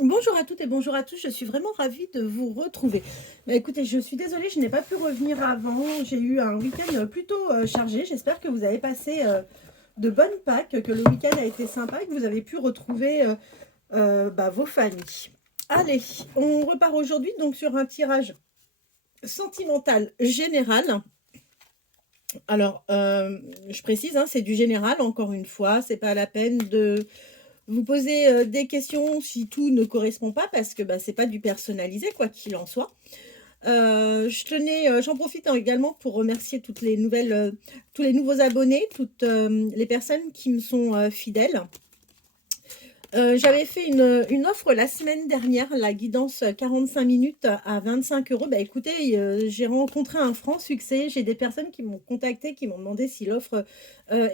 Bonjour à toutes et bonjour à tous, je suis vraiment ravie de vous retrouver. Bah, écoutez, je suis désolée, je n'ai pas pu revenir avant. J'ai eu un week-end plutôt chargé. J'espère que vous avez passé de bonnes Pâques, que le week-end a été sympa et que vous avez pu retrouver vos familles. Allez, on repart aujourd'hui donc sur un tirage sentimental général. Alors, je précise, hein, c'est du général, encore une fois, c'est pas la peine de vous poser des questions si tout ne correspond pas, parce que bah, c'est pas du personnalisé, quoi qu'il en soit. J'en profite également pour remercier toutes les nouvelles, tous les nouveaux abonnés, toutes les personnes qui me sont fidèles. J'avais fait une offre la semaine dernière, la guidance 45 minutes à 25 €. Bah, écoutez, j'ai rencontré un franc succès. J'ai des personnes qui m'ont contacté, qui m'ont demandé si l'offre,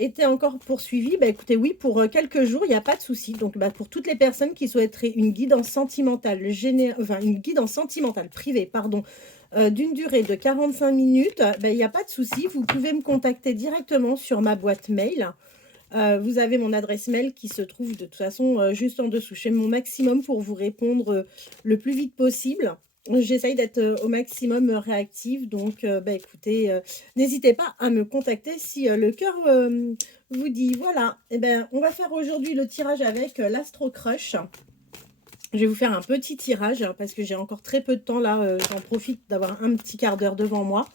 était encore poursuivie. Bah, écoutez, oui, pour, quelques jours, il y a pas de souci. Donc, bah, pour toutes les personnes qui souhaiteraient une guidance sentimentale une guidance sentimentale privée, pardon, d'une durée de 45 minutes, bah, il y a pas de souci. Vous pouvez me contacter directement sur ma boîte mail. Vous avez mon adresse mail qui se trouve de toute façon, juste en dessous. Je fais mon maximum pour vous répondre, le plus vite possible. J'essaye d'être, au maximum, réactive donc bah, écoutez, n'hésitez pas à me contacter si, le cœur, vous dit. Voilà et ben, on va faire aujourd'hui le tirage avec, l'Astro Crush. Je vais vous faire un petit tirage, hein, parce que j'ai encore très peu de temps là, j'en profite d'avoir un petit quart d'heure devant moi.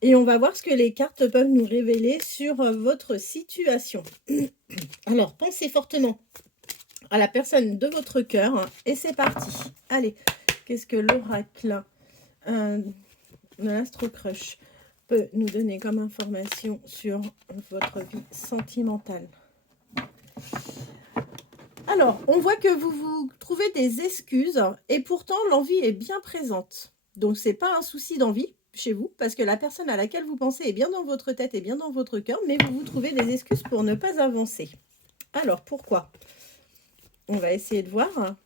Et on va voir ce que les cartes peuvent nous révéler sur votre situation. Alors, pensez fortement à la personne de votre cœur hein, et c'est parti. Allez, qu'est-ce que l'oracle de l'Astro Crush peut nous donner comme information sur votre vie sentimentale? Alors, on voit que vous vous trouvez des excuses et pourtant l'envie est bien présente. Donc, c'est pas un souci d'envie chez vous parce que la personne à laquelle vous pensez est bien dans votre tête et bien dans votre cœur, mais vous vous trouvez des excuses pour ne pas avancer. Alors, pourquoi? On va essayer de voir.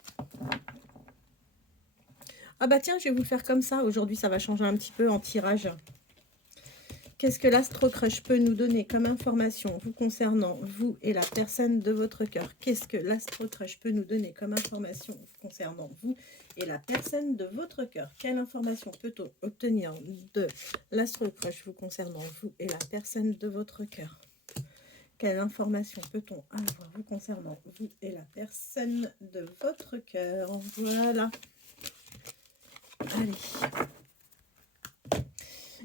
Ah bah tiens, je vais vous le faire comme ça. Aujourd'hui, ça va changer un petit peu en tirage. Qu'est-ce que l'Astro Crush peut nous donner comme information vous concernant, vous et la personne de votre cœur? Qu'est-ce que l'Astro Crush peut nous donner comme information concernant vous et la personne de votre cœur? Quelle information peut-on obtenir de l'Astro Crush vous concernant, vous et la personne de votre cœur? Quelle information peut-on avoir vous concernant, vous et la personne de votre cœur? Voilà. Allez.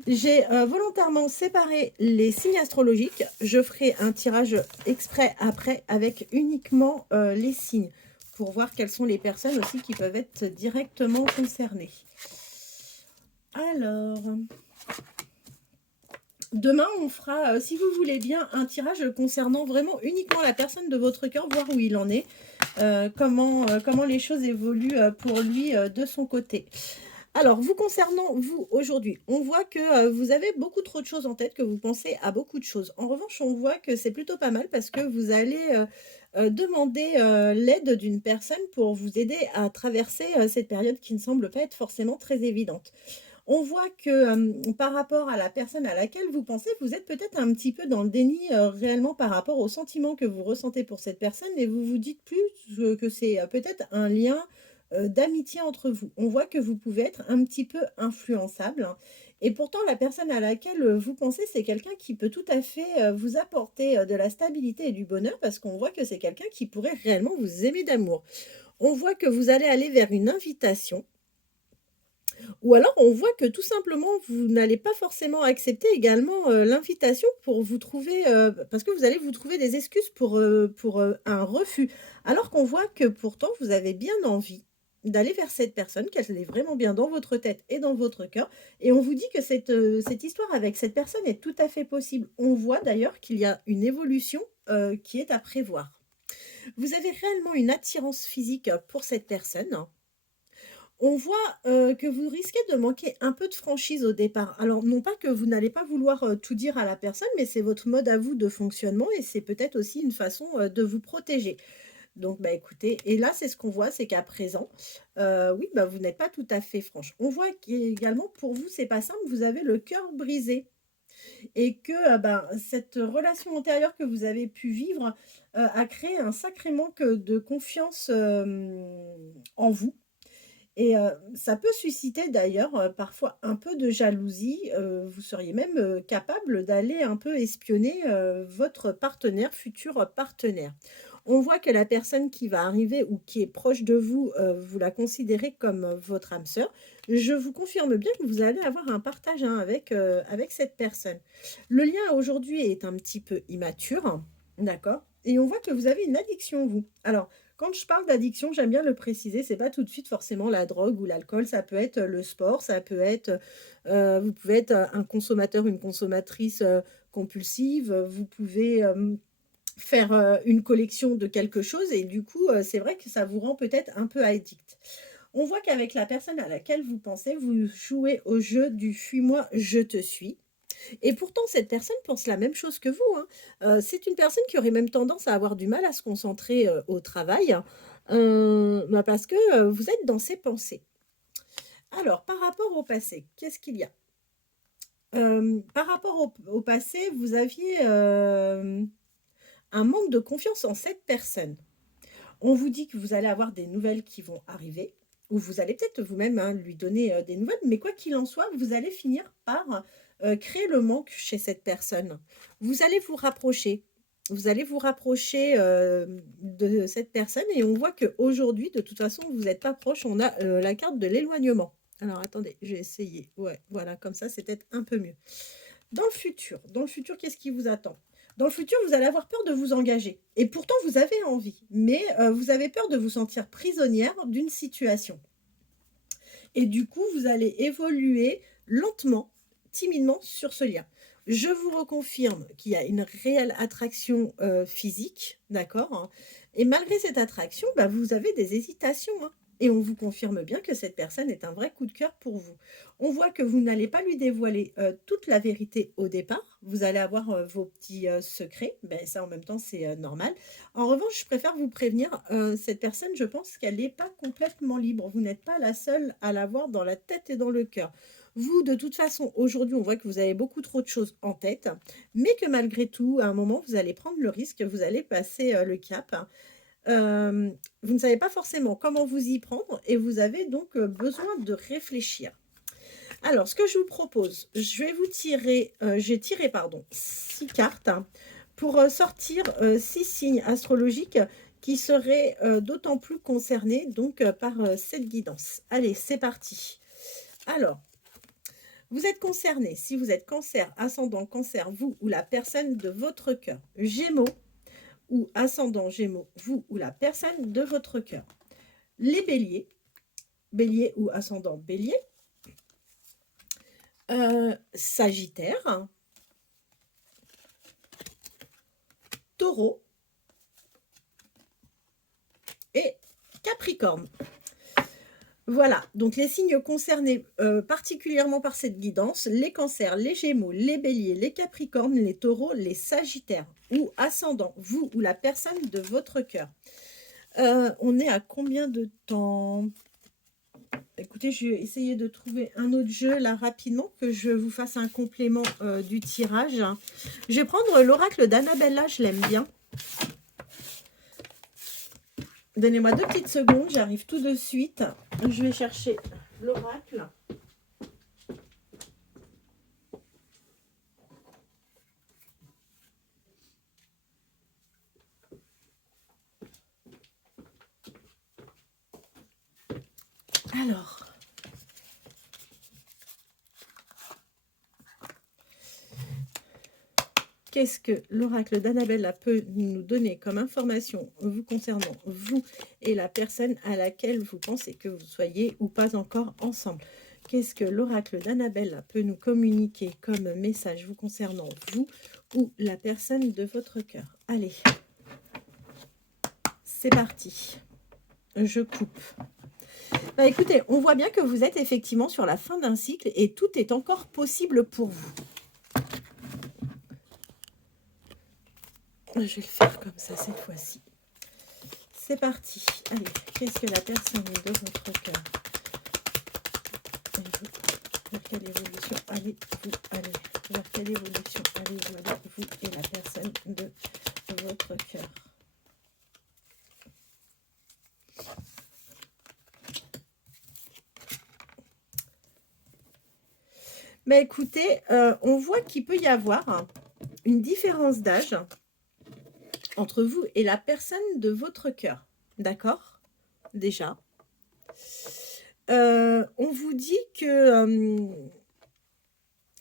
J'ai volontairement séparé les signes astrologiques. Je ferai un tirage exprès après avec uniquement les signes pour voir quelles sont les personnes aussi qui peuvent être directement concernées. Alors, demain, on fera, si vous voulez bien, un tirage concernant vraiment uniquement la personne de votre cœur, voir où il en est, comment les choses évoluent pour lui de son côté. Alors, vous concernant, vous, aujourd'hui, on voit que vous avez beaucoup trop de choses en tête, que vous pensez à beaucoup de choses. En revanche, on voit que c'est plutôt pas mal parce que vous allez demander l'aide d'une personne pour vous aider à traverser cette période qui ne semble pas être forcément très évidente. On voit que par rapport à la personne à laquelle vous pensez, vous êtes peut-être un petit peu dans le déni réellement par rapport aux sentiments que vous ressentez pour cette personne et vous vous dites plus que c'est peut-être un lien d'amitié entre vous. On voit que vous pouvez être un petit peu influençable hein, et pourtant la personne à laquelle vous pensez, c'est quelqu'un qui peut tout à fait vous apporter de la stabilité et du bonheur parce qu'on voit que c'est quelqu'un qui pourrait réellement vous aimer d'amour. On voit que vous allez aller vers une invitation ou alors on voit que tout simplement vous n'allez pas forcément accepter également, l'invitation pour vous trouver, parce que vous allez vous trouver des excuses pour, un refus. Alors qu'on voit que pourtant vous avez bien envie d'aller vers cette personne, qu'elle est vraiment bien dans votre tête et dans votre cœur et on vous dit que cette histoire avec cette personne est tout à fait possible. On voit d'ailleurs qu'il y a une évolution, qui est à prévoir. Vous avez réellement une attirance physique pour cette personne. On voit, que vous risquez de manquer un peu de franchise au départ. Alors non pas que vous n'allez pas vouloir, tout dire à la personne, mais c'est votre mode à vous de fonctionnement et c'est peut-être aussi une façon, de vous protéger. Donc bah, écoutez et là, c'est ce qu'on voit, c'est qu'à présent, oui, bah, vous n'êtes pas tout à fait franche. On voit qu'également pour vous, c'est pas simple, vous avez le cœur brisé et que, ben, cette relation antérieure que vous avez pu vivre, a créé un sacré manque, de confiance, en vous. Et ça peut susciter d'ailleurs parfois un peu de jalousie. Vous seriez même capable d'aller un peu espionner votre partenaire, futur partenaire. On voit que la personne qui va arriver ou qui est proche de vous, vous la considérez comme votre âme sœur. Je vous confirme bien que vous allez avoir un partage hein, avec cette personne. Le lien aujourd'hui est un petit peu immature, d'accord? Et on voit que vous avez une addiction, vous. Alors, quand je parle d'addiction, j'aime bien le préciser, c'est pas tout de suite forcément la drogue ou l'alcool, ça peut être le sport, ça peut être, vous pouvez être un consommateur, une consommatrice compulsive, vous pouvez faire une collection de quelque chose et du coup, c'est vrai que ça vous rend peut-être un peu addict. On voit qu'avec la personne à laquelle vous pensez, vous jouez au jeu du fuis-moi, je te suis. Et pourtant, cette personne pense la même chose que vous, hein. C'est une personne qui aurait même tendance à avoir du mal à se concentrer, au travail, bah, parce que, vous êtes dans ses pensées. Alors, par rapport au passé, qu'est-ce qu'il y a? Par rapport au passé, vous aviez, un manque de confiance en cette personne. On vous dit que vous allez avoir des nouvelles qui vont arriver, ou vous allez peut-être vous-même, hein, lui donner, des nouvelles, mais quoi qu'il en soit, vous allez finir par, créer le manque chez cette personne. Vous allez vous rapprocher. Vous allez vous rapprocher, de cette personne et on voit qu'aujourd'hui, de toute façon, vous êtes pas proche. On a, la carte de l'éloignement. Alors attendez, je vais essayer. Ouais, voilà, comme ça, c'est peut-être un peu mieux. Dans le futur, qu'est-ce qui vous attend? Dans le futur, vous allez avoir peur de vous engager. Et pourtant, vous avez envie. Mais vous avez peur de vous sentir prisonnière d'une situation. Et du coup, vous allez évoluer lentement, timidement sur ce lien. Je vous reconfirme qu'il y a une réelle attraction physique, d'accord, hein. Et malgré cette attraction, bah, vous avez des hésitations, hein. Et on vous confirme bien que cette personne est un vrai coup de cœur pour vous. On voit que vous n'allez pas lui dévoiler toute la vérité au départ. Vous allez avoir vos petits secrets. Ben, ça, en même temps, c'est normal. En revanche, je préfère vous prévenir, cette personne, je pense qu'elle n'est pas complètement libre. Vous n'êtes pas la seule à l'avoir dans la tête et dans le cœur. Vous, de toute façon, aujourd'hui, on voit que vous avez beaucoup trop de choses en tête, mais que malgré tout, à un moment, vous allez prendre le risque, vous allez passer le cap. Vous ne savez pas forcément comment vous y prendre et vous avez donc besoin de réfléchir. Alors, ce que je vous propose, je vais vous tirer, j'ai tiré, pardon, 6 cartes hein, pour sortir 6 signes astrologiques qui seraient d'autant plus concernés donc par cette guidance. Allez, c'est parti. Alors, vous êtes concerné, si vous êtes cancer, ascendant cancer, vous ou la personne de votre cœur, gémeaux ou ascendant gémeaux, vous ou la personne de votre cœur. Les béliers, bélier ou ascendant bélier, sagittaire, taureau et capricorne. Voilà, donc les signes concernés particulièrement par cette guidance, les cancers, les gémeaux, les béliers, les capricornes, les taureaux, les sagittaires ou ascendant, vous ou la personne de votre cœur. On est à combien de temps? Écoutez, je vais essayer de trouver un autre jeu là rapidement, que je vous fasse un complément du tirage. Je vais prendre l'oracle d'Annabella, je l'aime bien. Donnez-moi 2 petites secondes, j'arrive tout de suite. Je vais chercher l'oracle. Alors, qu'est-ce que l'oracle d'Annabella peut nous donner comme information vous concernant, vous et la personne à laquelle vous pensez que vous soyez ou pas encore ensemble? Qu'est-ce que l'oracle d'Annabella peut nous communiquer comme message vous concernant, vous ou la personne de votre cœur? Allez, c'est parti. Je coupe. Bah écoutez, on voit bien que vous êtes effectivement sur la fin d'un cycle et tout est encore possible pour vous. Je vais le faire comme ça cette fois-ci. C'est parti. Allez, qu'est-ce que la personne de votre cœur? Vers quelle évolution allez-vous aller? Vers quelle évolution allez-vous aller, vous et la personne de votre cœur? Bah écoutez, on voit qu'il peut y avoir une différence d'âge entre vous et la personne de votre cœur. D'accord? Déjà. On vous dit que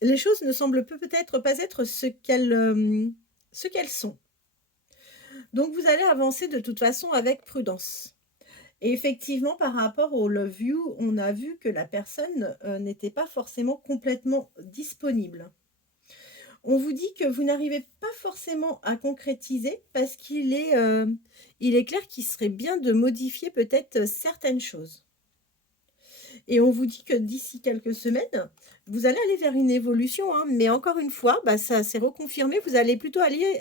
les choses ne semblent peut-être pas être ce qu'elles sont. Donc vous allez avancer de toute façon avec prudence. Et effectivement, par rapport au Love You, on a vu que la personne n'était pas forcément complètement disponible. On vous dit que vous n'arrivez pas forcément à concrétiser parce il est clair qu'il serait bien de modifier peut-être certaines choses. Et on vous dit que d'ici quelques semaines, vous allez aller vers une évolution, hein, mais encore une fois, bah, ça s'est reconfirmé, vous allez plutôt aller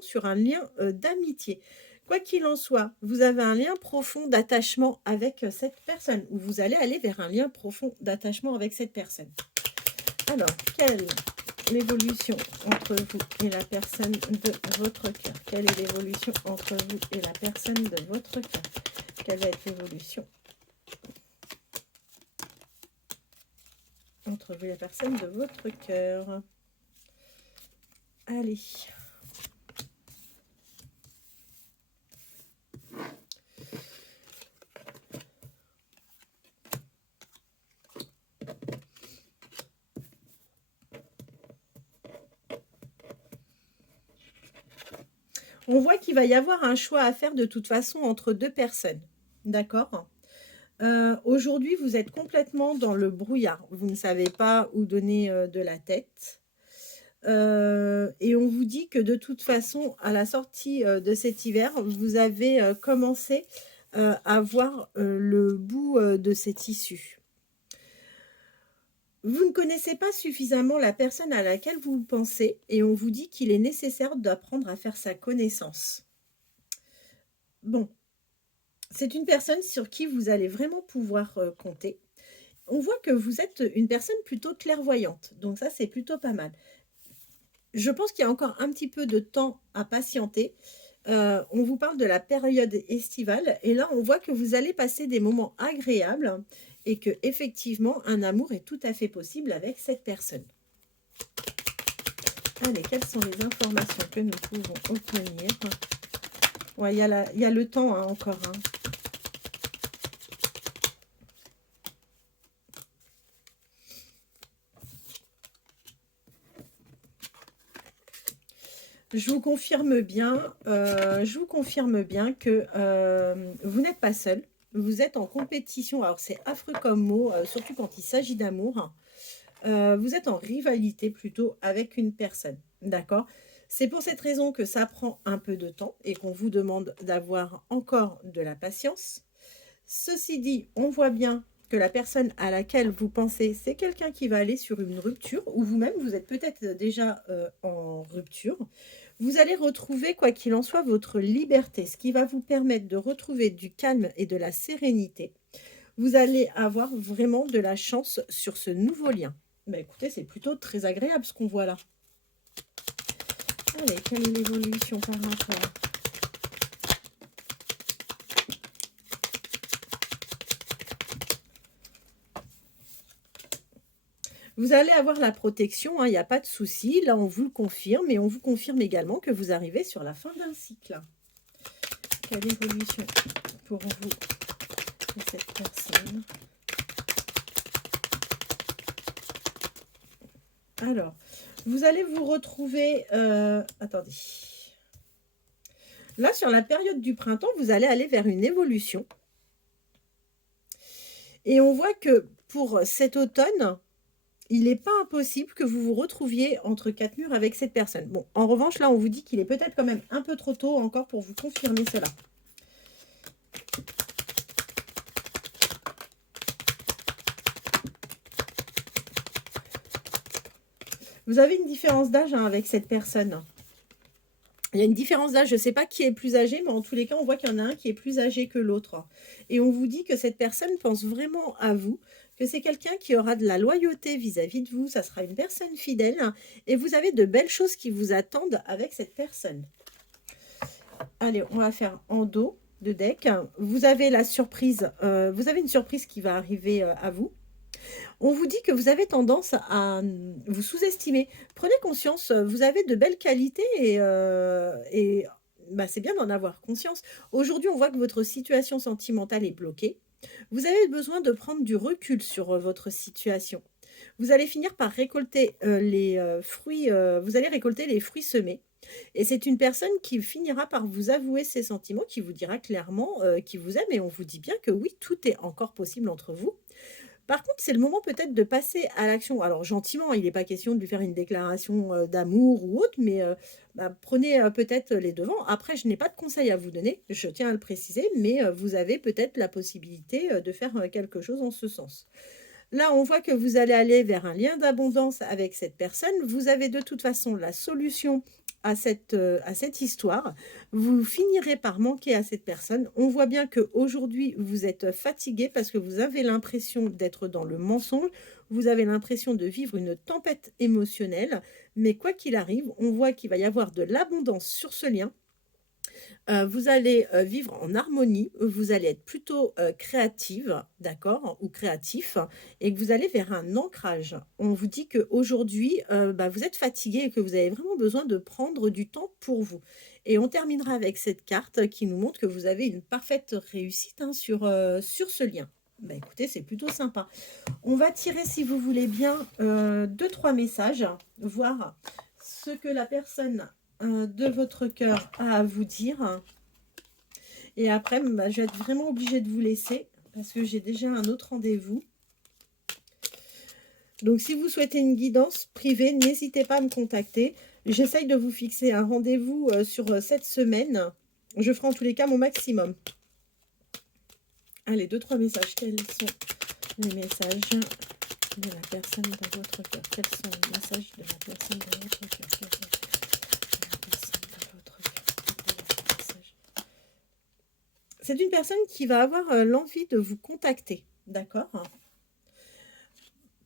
sur un lien d'amitié. Quoi qu'il en soit, vous avez un lien profond d'attachement avec cette personne, ou vous allez aller vers un lien profond d'attachement avec cette personne. Alors, quelle est l'évolution entre vous et la personne de votre cœur? Quelle est l'évolution entre vous et la personne de votre cœur? Quelle va être l'évolution entre vous et la personne de votre cœur? Allez. On voit qu'il va y avoir un choix à faire de toute façon entre deux personnes. D'accord? Aujourd'hui, vous êtes complètement dans le brouillard. Vous ne savez pas où donner de la tête. Et on vous dit que de toute façon, à la sortie de cet hiver, vous avez commencé à voir le bout de cette issue. Vous ne connaissez pas suffisamment la personne à laquelle vous pensez et on vous dit qu'il est nécessaire d'apprendre à faire sa connaissance. Bon, c'est une personne sur qui vous allez vraiment pouvoir compter. On voit que vous êtes une personne plutôt clairvoyante, donc ça c'est plutôt pas mal. Je pense qu'il y a encore un petit peu de temps à patienter. On vous parle de la période estivale et là on voit que vous allez passer des moments agréables et que effectivement un amour est tout à fait possible avec cette personne. Allez, quelles sont les informations que nous pouvons obtenir? Ouais, il y a le temps hein, encore. Hein. Je vous confirme bien que vous n'êtes pas seul. Vous êtes en compétition. Alors, c'est affreux comme mot, surtout quand il s'agit d'amour. Vous êtes en rivalité plutôt avec une personne. D'accord? C'est pour cette raison que ça prend un peu de temps et qu'on vous demande d'avoir encore de la patience. Ceci dit, on voit bien que la personne à laquelle vous pensez, c'est quelqu'un qui va aller sur une rupture ou vous-même, vous êtes peut-être déjà en rupture. Vous allez retrouver, quoi qu'il en soit, votre liberté, ce qui va vous permettre de retrouver du calme et de la sérénité. Vous allez avoir vraiment de la chance sur ce nouveau lien. Bah, écoutez, c'est plutôt très agréable ce qu'on voit là. Allez, quelle est l'évolution par rapport ? Vous allez avoir la protection, hein, il n'y a pas de souci. Là, on vous le confirme et on vous confirme également que vous arrivez sur la fin d'un cycle. Quelle évolution pour vous et cette personne? Alors, vous allez vous retrouver... attendez. Là, sur la période du printemps, vous allez aller vers une évolution. Et on voit que pour cet automne, il n'est pas impossible que vous vous retrouviez entre quatre murs avec cette personne. Bon, en revanche, là, on vous dit qu'il est peut-être quand même un peu trop tôt encore pour vous confirmer cela. Vous avez une différence d'âge hein, avec cette personne. Il y a une différence d'âge, je ne sais pas qui est plus âgé, mais en tous les cas, on voit qu'il y en a un qui est plus âgé que l'autre. Et on vous dit que cette personne pense vraiment à vous, que c'est quelqu'un qui aura de la loyauté vis-à-vis de vous, ça sera une personne fidèle, et vous avez de belles choses qui vous attendent avec cette personne. Allez, on va faire en dos de deck. Vous avez la surprise, vous avez une surprise qui va arriver à vous. On vous dit que vous avez tendance à vous sous-estimer. Prenez conscience, vous avez de belles qualités et bah, c'est bien d'en avoir conscience. Aujourd'hui, on voit que votre situation sentimentale est bloquée. Vous avez besoin de prendre du recul sur votre situation. Vous allez finir par récolter les fruits, vous allez récolter les fruits semés. Et c'est une personne qui finira par vous avouer ses sentiments, qui vous dira clairement qu'il vous aime. Et on vous dit bien que oui, tout est encore possible entre vous. Par contre, c'est le moment peut-être de passer à l'action. Alors gentiment, il n'est pas question de lui faire une déclaration, d'amour ou autre, mais bah, prenez, peut-être les devants. Après, je n'ai pas de conseils à vous donner, je tiens à le préciser, mais vous avez peut-être la possibilité, de faire, quelque chose en ce sens. Là, on voit que vous allez aller vers un lien d'abondance avec cette personne. Vous avez de toute façon la solution à cette histoire. Vous finirez par manquer à cette personne. On voit bien qu'aujourd'hui, vous êtes fatigué parce que vous avez l'impression d'être dans le mensonge. Vous avez l'impression de vivre une tempête émotionnelle. Mais quoi qu'il arrive, on voit qu'il va y avoir de l'abondance sur ce lien. Vous allez, vivre en harmonie, vous allez être plutôt, créative, d'accord? Ou créatif et que vous allez vers un ancrage. On vous dit qu'aujourd'hui, bah, vous êtes fatigué et que vous avez vraiment besoin de prendre du temps pour vous et on terminera avec cette carte qui nous montre que vous avez une parfaite réussite, hein, sur ce lien. Bah, écoutez, c'est plutôt sympa. On va tirer, si vous voulez bien, 2-3 messages, voir ce que la personne de votre cœur à vous dire. Et après, bah, je vais être vraiment obligée de vous laisser parce que j'ai déjà un autre rendez-vous. Donc, si vous souhaitez une guidance privée, n'hésitez pas à me contacter. J'essaye de vous fixer un rendez-vous sur cette semaine. Je ferai en tous les cas mon maximum. Allez, 2-3 messages. Quels sont les messages de la personne dans votre cœur? Quels sont les messages de la personne dans votre cœur? C'est une personne qui va avoir l'envie de vous contacter, d'accord?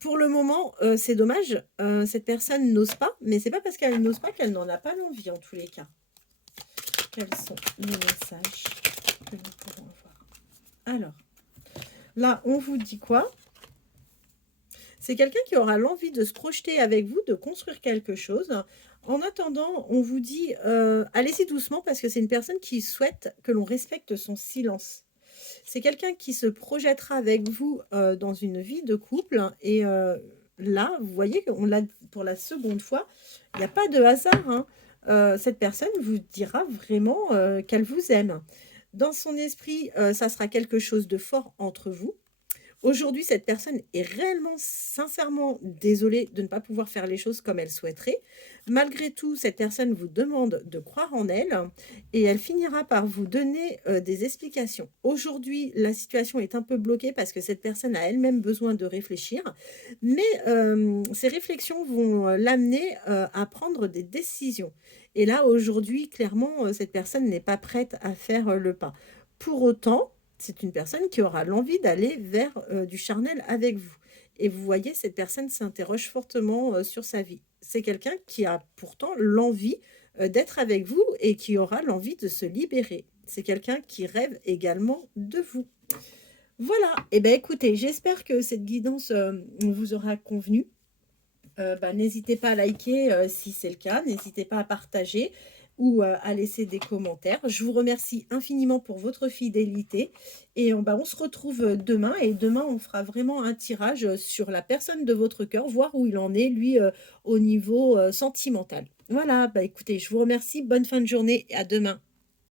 Pour le moment, c'est dommage, cette personne n'ose pas, mais c'est pas parce qu'elle n'ose pas qu'elle n'en a pas l'envie en tous les cas. Quels sont les messages que nous pourrons avoir? Alors, là, on vous dit quoi? C'est quelqu'un qui aura l'envie de se projeter avec vous, de construire quelque chose. En attendant, on vous dit, allez-y doucement parce que c'est une personne qui souhaite que l'on respecte son silence. C'est quelqu'un qui se projettera avec vous dans une vie de couple. Et là, vous voyez qu'on l'a pour la seconde fois, il n'y a pas de hasard, hein. Cette personne vous dira vraiment qu'elle vous aime. Dans son esprit, ça sera quelque chose de fort entre vous. Aujourd'hui, cette personne est réellement, sincèrement désolée de ne pas pouvoir faire les choses comme elle souhaiterait. Malgré tout, cette personne vous demande de croire en elle et elle finira par vous donner des explications. Aujourd'hui, la situation est un peu bloquée parce que cette personne a elle-même besoin de réfléchir, mais ces réflexions vont l'amener à prendre des décisions. Et là, aujourd'hui, clairement, cette personne n'est pas prête à faire le pas. Pour autant, c'est une personne qui aura l'envie d'aller vers du charnel avec vous. Et vous voyez, cette personne s'interroge fortement sur sa vie. C'est quelqu'un qui a pourtant l'envie d'être avec vous et qui aura l'envie de se libérer. C'est quelqu'un qui rêve également de vous. Voilà, et bien écoutez, j'espère que cette guidance vous aura convenu. Bah, n'hésitez pas à liker si c'est le cas, n'hésitez pas à partager ou à laisser des commentaires. Je vous remercie infiniment pour votre fidélité et bah, on se retrouve demain et demain on fera vraiment un tirage sur la personne de votre cœur, voir où il en est lui au niveau sentimental. Voilà, bah écoutez, je vous remercie, bonne fin de journée et à demain.